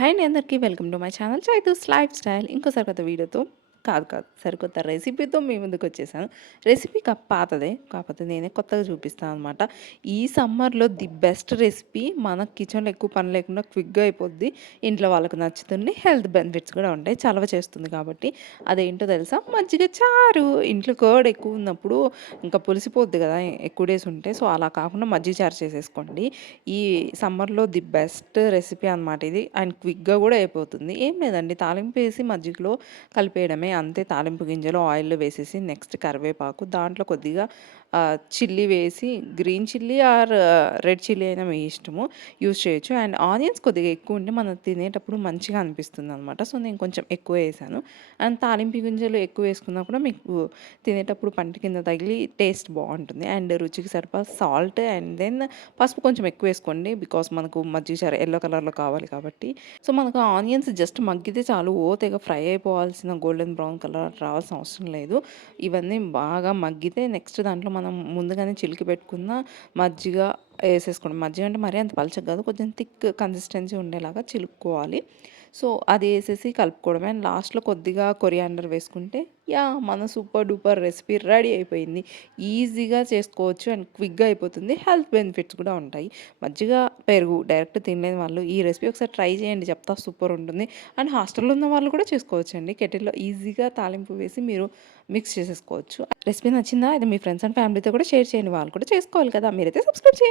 Hi అండి అందరికీ welcome to my channel Chaitu's life style. ఇంకోసారి కొత్త వీడియోతో కాదు సరికొత్త రెసిపీతో మీ ముందుకు వచ్చేసాను. రెసిపీ పాతదే, కాకపోతే నేనే కొత్తగా చూపిస్తాను అనమాట. ఈ సమ్మర్లో ది బెస్ట్ రెసిపీ. మన కిచెన్లో ఎక్కువ పని లేకుండా క్విక్గా అయిపోద్ది. ఇంట్లో వాళ్ళకి నచ్చుతుంది, హెల్త్ బెనిఫిట్స్ కూడా ఉంటాయి, చలవ చేస్తుంది. కాబట్టి అదేంటో తెలుసా? మజ్జిగ చారు. ఇంట్లో కర్డ్ ఎక్కువ ఉన్నప్పుడు ఇంకా పులిసిపోద్ది కదా ఎక్కువ డేస్ ఉంటే. సో అలా కాకుండా మజ్జిగ చారు చేసేసుకోండి. ఈ సమ్మర్లో ది బెస్ట్ రెసిపీ అనమాట ఇది. అండ్ క్విక్గా కూడా అయిపోతుంది. ఏం లేదండి, తాలింపు వేసి మజ్జిగలో కలిపేయడమే అంతే. తాలింపు గింజలు ఆయిల్లో వేసేసి నెక్స్ట్ కరివేపాకు, దాంట్లో కొద్దిగా చిల్లీ వేసి, green chilli or red chilli అయినా మీ ఇష్టము, యూజ్ చేయొచ్చు. అండ్ ఆనియన్స్ కొద్దిగా ఎక్కువ ఉంటే మనం తినేటప్పుడు మంచిగా అనిపిస్తుంది అనమాట. సో నేను కొంచెం ఎక్కువ వేసాను. అండ్ తాలింపు గింజలు ఎక్కువ వేసుకున్నా కూడా మీకు తినేటప్పుడు పంట కింద తగిలి టేస్ట్ బాగుంటుంది. అండ్ రుచికి సరిపడా సాల్ట్, అండ్ దెన్ పసుపు కొంచెం ఎక్కువ వేసుకోండి, బికాస్ మనకు మజ్జిగ చారు ఎల్లో కలర్లో కావాలి కాబట్టి. సో మనకు ఆనియన్స్ జస్ట్ మగ్గితే చాలు, తెగ ఫ్రై అయిపోవాల్సిన గోల్డెన్ బ్రౌన్ కలర్ రావాల్సిన అవసరం లేదు. ఇవన్నీ బాగా మగ్గితే నెక్స్ట్ దాంట్లో మనం ముందుగానే చిలికి పెట్టుకున్న మజ్జిగ వేసేసుకోండి. మజ్జిగ అంటే మరీ అంత పలచగా కాదు, కొంచెం థిక్ కన్సిస్టెన్సీ ఉండేలాగా చిలుక్కోవాలి. సో అది వేసేసి కలుపుకోవడమే. అండ్ లాస్ట్లో కొద్దిగా కొరియాండర్ వేసుకుంటే మన సూపర్ డూపర్ రెసిపీ రెడీ అయిపోయింది. ఈజీగా చేసుకోవచ్చు అండ్ క్విక్గా అయిపోతుంది. హెల్త్ బెనిఫిట్స్ కూడా ఉంటాయి. మజ్జిగ పెరుగు డైరెక్ట్ తినలేని వాళ్ళు ఈ రెసిపీ ఒకసారి ట్రై చేయండి, చెప్తా, సూపర్ ఉంటుంది. అండ్ హాస్టల్లో ఉన్న వాళ్ళు కూడా చేసుకోవచ్చు అండి. కెటిల్లో ఈజీగా తాలింపు వేసి మీరు మిక్స్ చేసేసుకోవచ్చు. రెసిపీ నచ్చిందా? ఇది మీ ఫ్రెండ్స్ అండ్ ఫ్యామిలీతో కూడా షేర్ చేయండి, వాళ్ళు కూడా చేసుకోవాలి కదా. మీరైతే సబ్స్క్రైబ్ చేయండి.